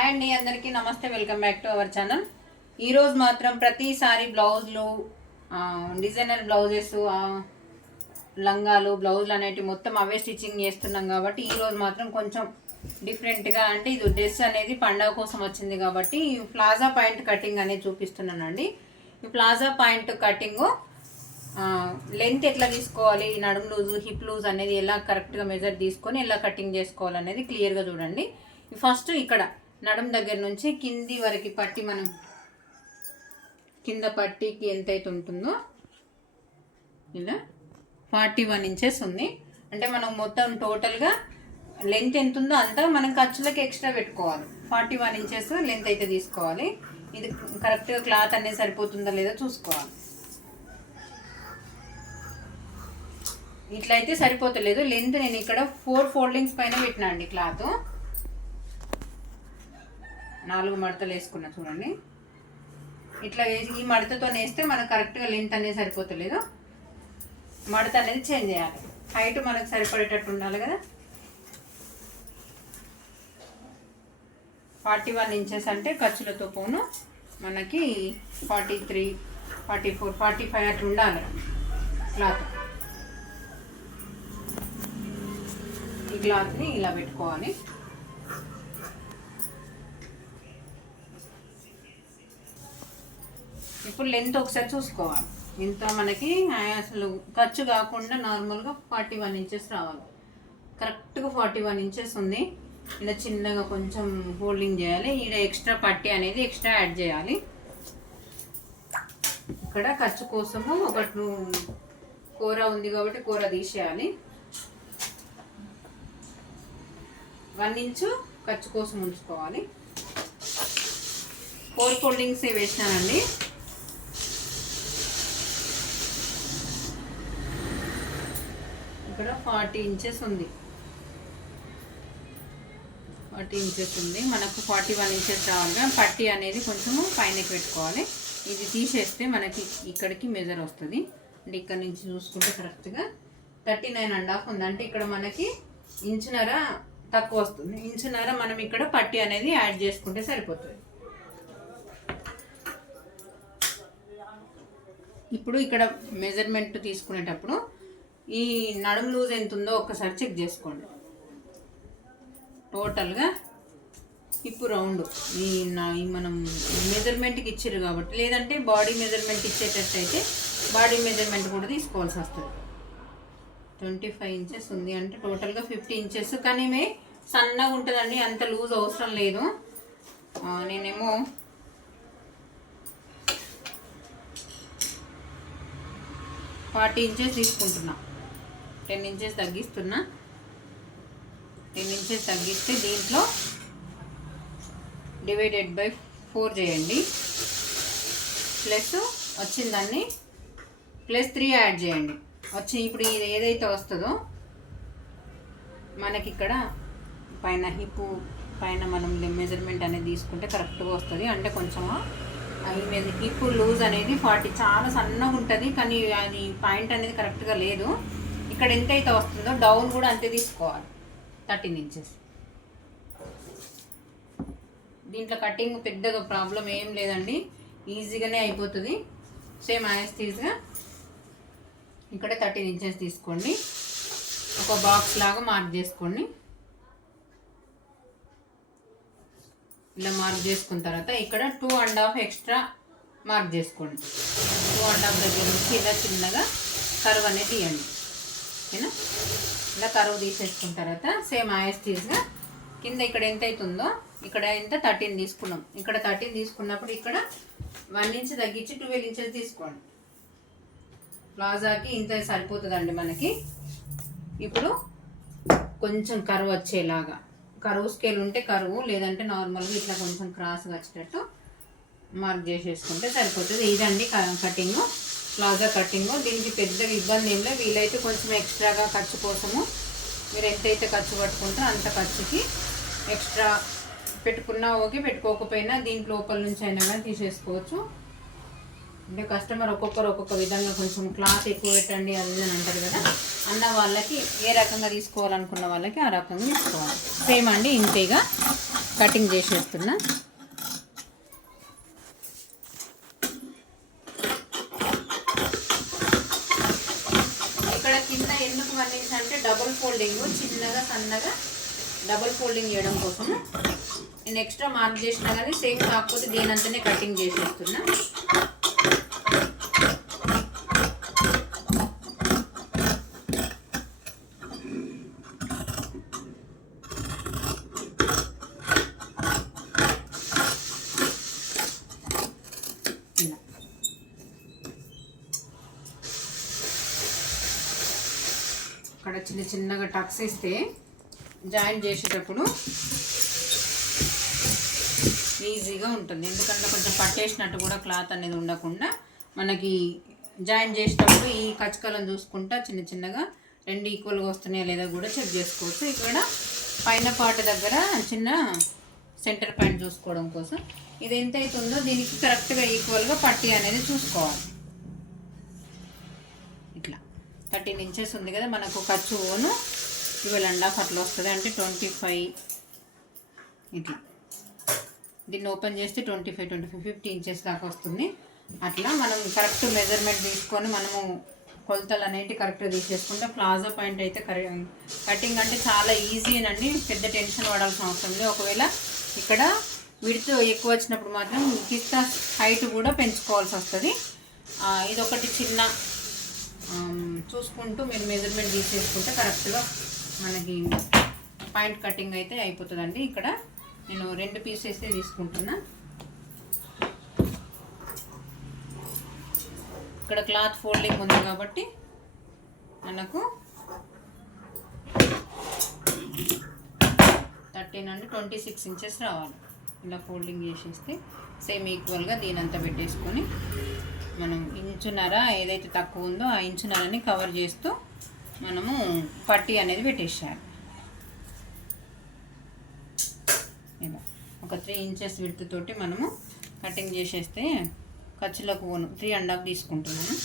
Hi అండి అందరికీ namaste welcome back to our channel. ఈరోజు మాత్రం ప్రతిసారి బ్లౌజులు డిజైనర్ బ్లౌజెస్ లంగాలు బ్లౌజులు అనేటివి మొత్తం అవే స్టిచ్చింగ్ చేస్తున్నాం కాబట్టి ఈరోజు మాత్రం కొంచెం డిఫరెంట్గా అంటే ఇది డ్రెస్ అనేది పండగ కోసం వచ్చింది కాబట్టి ప్లాజా పాయింట్ కటింగ్ అనేది చూపిస్తున్నానండి. ఈ ప్లాజా పాయింట్ కటింగు లెంత్ ఎట్లా తీసుకోవాలి నడుము లూజు హిప్ లూజ్ అనేది ఎలా కరెక్ట్గా మెజర్ తీసుకొని ఎలా కటింగ్ చేసుకోవాలనేది క్లియర్గా చూడండి. ఫస్ట్ ఇక్కడ నడుము దగ్గర నుంచి కింది వరకు పట్టి మనం కింద పట్టీకి ఎంతైతే ఉంటుందో ఇలా ఫార్టీ వన్ ఇంచెస్ ఉంది. అంటే మనం మొత్తం టోటల్గా లెంత్ ఎంత ఉందో అంతా మనం ఖర్చులకి ఎక్స్ట్రా పెట్టుకోవాలి. ఫార్టీ వన్ ఇంచెస్ లెంత్ అయితే తీసుకోవాలి. ఇది కరెక్ట్గా క్లాత్ అనేది సరిపోతుందా లేదో చూసుకోవాలి. ఇట్లా అయితే సరిపోతలేదు. లెంత్ నేను ఇక్కడ ఫోర్ ఫోల్డింగ్స్ పైన పెట్టినా అండి క్లాత్ నాలుగు మడతలు వేసుకున్నా చూడండి. ఇట్లా వేసి ఈ మడతతో వేస్తే మనకు కరెక్ట్గా లెంత్ అనేది సరిపోతలేదు. మడత అనేది చేంజ్ చేయాలి. హైట్ మనకు సరిపడేటట్టు ఉండాలి కదా. ఫార్టీ వన్ ఇంచెస్ అంటే ఖర్చులతో పోను మనకి forty three forty four forty five అట్లా ఉండాలి. క్లాత్ ఈ క్లాత్ని ఇలా పెట్టుకోవాలి. ఇప్పుడు లెంత్ ఒకసారి చూసుకోవాలి. ఇంత మనకి అసలు ఖర్చు కాకుండా నార్మల్గా ఫార్టీ వన్ ఇంచెస్ రావాలి. కరెక్ట్గా ఫార్టీ వన్ ఇంచెస్ ఉంది. ఇలా చిన్నగా కొంచెం హోల్డింగ్ చేయాలి. ఈడ ఎక్స్ట్రా పట్టి అనేది ఎక్స్ట్రా యాడ్ చేయాలి. ఇక్కడ ఖర్చు కోసము ఒక కూర ఉంది కాబట్టి కూర తీసేయాలి. వన్ ఇంచు ఖర్చు కోసం ఉంచుకోవాలి. ఫోర్ ఫోల్డింగ్స్ వేసినానండి. ఇక్కడ ఫార్టీ ఇంచెస్ ఉంది. ఫార్టీ ఇంచెస్ ఉంది. మనకు ఫార్టీ వన్ ఇంచెస్ రావాలిగా. పట్టి అనేది కొంచెము పైనకి పెట్టుకోవాలి. ఇది తీసేస్తే మనకి ఇక్కడికి మెజర్ వస్తుంది. అంటే ఇక్కడ నుంచి చూసుకుంటే కరెక్ట్గా థర్టీ నైన్ అండ్ హాఫ్ ఉంది. అంటే ఇక్కడ మనకి ఇంచున్నర తక్కువ వస్తుంది. ఇంచున్నర మనం ఇక్కడ పట్టి అనేది యాడ్ చేసుకుంటే సరిపోతుంది. ఇప్పుడు ఇక్కడ మెజర్మెంట్ తీసుకునేటప్పుడు ఈ నడుము లూజ్ ఎంత ఉందో ఒక్కసారి చెక్ చేసుకోండి. టోటల్గా ఇప్పుడు రౌండ్. ఈ నా- ఈ మనం మెజర్మెంట్కి ఇచ్చారు కాబట్టి లేదంటే బాడీ మెజర్మెంట్ ఇచ్చేటట్టు అయితే బాడీ మెజర్మెంట్ కూడా తీసుకోవాల్సి వస్తుంది. ట్వంటీ ఫైవ్ ఇంచెస్ ఉంది అంటే టోటల్గా ఫిఫ్టీ ఇంచెస్. కానీ మే సన్నగా ఉంటుందండి అంత లూజ్ అవసరం లేదు. నేనేమో ఫార్టీ ఇంచెస్ తీసుకుంటున్నాను టెన్ ఇంచెస్ తగ్గిస్తున్నా. టెన్ ఇంచెస్ తగ్గిస్తే దీంట్లో డివైడెడ్ బై ఫోర్ చేయండి. ప్లస్ వచ్చిందాన్ని ప్లస్ త్రీ యాడ్ చేయండి. వచ్చి ఇప్పుడు ఇది ఏదైతే వస్తుందో మనకి ఇక్కడ పైన హిప్ పైన మనం మెజర్మెంట్ అనేది తీసుకుంటే కరెక్ట్గా వస్తుంది. అంటే కొంచెం హిప్ లూజ్ అనేది ఫార్టీ చాలా సన్నగా ఉంటుంది కానీ అది పాయింట్ అనేది కరెక్ట్గా లేదు. ఇక్కడ ఎంత అయితే వస్తుందో డౌన్ కూడా అంతే తీసుకోవాలి. Thirteen inches. దీంట్లో కటింగ్ పెద్దగా ప్రాబ్లం ఏం లేదండి. ఈజీగానే అయిపోతుంది. సేమ్ యాస్టీజ్గా ఇక్కడ థర్టీన్ ఇంచెస్ తీసుకోండి. ఒక బాక్స్ లాగా మార్క్ చేసుకోండి. ఇలా మార్క్ చేసుకున్న తర్వాత ఇక్కడ two and half extra mark చేసుకోండి. టూ అండ్ హాఫ్ దగ్గర నుంచి ఇలా చిన్నగా కరువు అనేది తీయండి. ఓకేనా? ఇలా కరువు తీసేసుకున్న తర్వాత సేమ్ యాస్టీస్గా కింద ఇక్కడ ఎంత అవుతుందో ఇక్కడ ఎంత థర్టీన్ తీసుకున్నాం. ఇక్కడ థర్టీన్ తీసుకున్నప్పుడు ఇక్కడ వన్ ఇంచ్ తగ్గించి ట్వెల్వ్ ఇంచెస్ తీసుకోండి. ప్లాజాకి ఇంత సరిపోతుందండి మనకి. ఇప్పుడు కొంచెం కరువు వచ్చేలాగా. కరువు స్కేల్ ఉంటే కరువు లేదంటే నార్మల్గా ఇట్లా కొంచెం క్రాస్గా వచ్చేటట్టు మార్క్ చేసేసుకుంటే సరిపోతుంది. ఇదండి కటింగ్. ప్లాజా కటింగ్ దీనికి పెద్దగా ఇబ్బంది ఏం లేదు. వీలైతే కొంచెం ఎక్స్ట్రాగా ఖర్చు కోసము మీరు ఎంతైతే ఖర్చు పట్టుకుంటారో అంత ఖర్చుకి ఎక్స్ట్రా పెట్టుకున్నా ఓకే పెట్టుకోకపోయినా దీని లోపల నుంచి అయినా కానీ తీసేసుకోవచ్చు. అంటే కస్టమర్ ఒక్కొక్కరు ఒక్కొక్క విధంగా కొంచెం క్లాత్ ఎక్కువ పెట్టండి అది అని అంటారు కదా. అన్న వాళ్ళకి ఏ రకంగా తీసుకోవాలనుకున్న వాళ్ళకి ఆ రకంగా తీసుకోవాలి. సేమ్ అండి ఇంతేగా కటింగ్ చేసేస్తున్నా ఇక్కడ కింద అంటే డబుల్ ఫోల్డింగ్ చిన్నగా సన్నగా డబుల్ ఫోల్డింగ్ చేయడం కోసం నేను ఎక్స్ట్రా మార్క్ చేసినా కానీ సేమ్ కాకపోతే దీనంతనే కటింగ్ చేసేస్తున్నా. అక్కడ చిన్న చిన్నగా టక్స్ ఇస్తే జాయిన్ చేసేటప్పుడు ఈజీగా ఉంటుంది. ఎందుకంటే కొంచెం పట్టేసినట్టు కూడా క్లాత్ అనేది ఉండకుండా మనకి జాయిన్ చేసేటప్పుడు ఈ కచకలను చూసుకుంటా చిన్న చిన్నగా రెండు ఈక్వల్గా వస్తున్నాయా లేదా కూడా చెక్ చేసుకోవచ్చు. ఇక్కడ పైన పార్ట్ దగ్గర చిన్న సెంటర్ పాయింట్ చూసుకోవడం కోసం. ఇది ఎంత అవుతుందో దీనికి కరెక్ట్గా ఈక్వల్గా పట్టి అనేది చూసుకోవాలి. థర్టీన్ ఇంచెస్ ఉంది కదా మనకు ఖర్చు ఓను ట్వెల్వ్ అండ్ హాఫ్ అట్లా వస్తుంది. అంటే ట్వంటీ ఫైవ్ ఇట్లా దీన్ని ఓపెన్ చేస్తే twenty five twenty five fifty inches దాకా వస్తుంది. అట్లా మనం కరెక్ట్ మెజర్మెంట్ తీసుకొని మనము కొలతలు అనేవి కరెక్ట్గా తీసేసుకుంటే ప్లాజా పాయింట్ అయితే కటింగ్ అంటే చాలా ఈజీ అండి పెద్ద టెన్షన్ పడాల్సిన అవసరం లేదు. ఒకవేళ ఇక్కడ విడుతు ఎక్కువ వచ్చినప్పుడు మాత్రం కిస్తా హైట్ కూడా పెంచుకోవాల్సి వస్తుంది. ఇదొకటి ఇది ఒకటి చిన్న చూసుకుంటూ మీరు మెజర్మెంట్ తీసేసుకుంటే కరెక్ట్గా మనకి పాయింట్ కటింగ్ అయితే అయిపోతుందండి. ఇక్కడ నేను రెండు పీసెస్ తీసుకుంటున్నా. ఇక్కడ క్లాత్ ఫోల్డింగ్ ఉంది కాబట్టి మనకు థర్టీన్ అంటే ట్వంటీ సిక్స్ ఇంచెస్ రావాలి. ఇలా ఫోల్డింగ్ చేసేస్తే సేమ్ ఈక్వల్గా దీని అంతా పెట్టేసుకొని మనం ఇంచున్నర ఏదైతే తక్కువ ఉందో ఆ ఇంచున్నరని కవర్ చేస్తూ మనము పట్టీ అనేది పెట్టేసేయాలి. ఇలా ఒక త్రీ ఇంచెస్ విడుతుతోటి మనము కటింగ్ చేసేస్తే ఖర్చులకు త్రీ అండ్ హాఫ్ తీసుకుంటున్నాను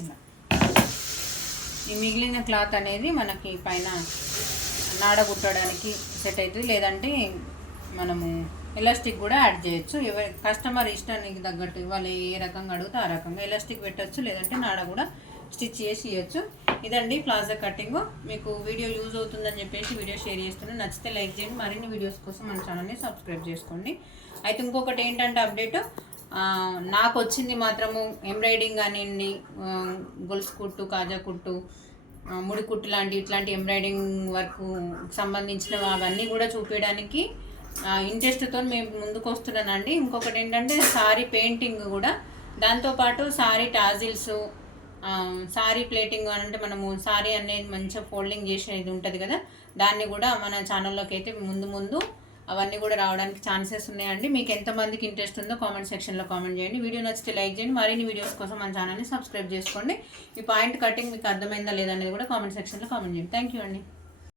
ఇలా ఈ మిగిలిన క్లాత్ అనేది మనకి పైన నాడ కుట్టడానికి సెట్ అవుతుంది. లేదంటే మనము ఎలాస్టిక్ కూడా యాడ్ చేయొచ్చు. ఎవరి కస్టమర్ ఇష్టానికి తగ్గట్టు వాళ్ళు ఏ రకంగా అడిగితే ఆ రకంగా ఎలాస్టిక్ పెట్టచ్చు. లేదంటే నాడ కూడా స్టిచ్ చేసి ఇవ్వచ్చు ఇదండి ప్లాజా కటింగ్ మీకు వీడియో యూజ్ అవుతుందని చెప్పేసి వీడియో షేర్ చేస్తున్నాను నచ్చితే లైక్ చేయండి. మరిన్ని వీడియోస్ కోసం మన ఛానల్ని సబ్స్క్రైబ్ చేసుకోండి. అయితే ఇంకొకటి ఏంటంటే అప్డేట్. నాకు వచ్చింది మాత్రము ఎంబ్రాయిడింగ్ కానివ్వండి గొలుసు కుట్టు కాజా కుట్టు ముడి కుట్టు లాంటి ఇట్లాంటి ఎంబ్రాయిడింగ్ వర్క్ సంబంధించినవి అవన్నీ కూడా చూపించడానికి ఇంట్రెస్ట్తో మేము ముందుకు వస్తున్నానండి ఇంకొకటి ఏంటంటే సారీ పెయింటింగ్ కూడా. దాంతోపాటు సారీ టాజిల్స్ సారీ ప్లేటింగ్ అని అంటే మనము సారీ అనేది మంచిగా ఫోల్డింగ్ చేసేది ఉంటుంది కదా. దాన్ని కూడా మన ఛానల్లోకి అయితే ముందు ముందు అవన్నీ కూడా రావడానికి ఛాన్సెస్ ఉన్నాయండి. మీకు ఎంతమందికి ఇంట్రెస్ట్ ఉందో కామెంట్ సెక్షన్లో కామెంట్ చేయండి. వీడియో నచ్చితే లైక్ చేయండి. మరిన్ని వీడియోస్ కోసం మన ఛానల్ని సబ్స్క్రైబ్ చేసుకోండి. ఈ పాయింట్ కటింగ్ మీకు అర్థమైందా లేదనేది కూడా కామెంట్ సెక్షన్లో కామెంట్ చేయండి. థ్యాంక్ యూ అండి.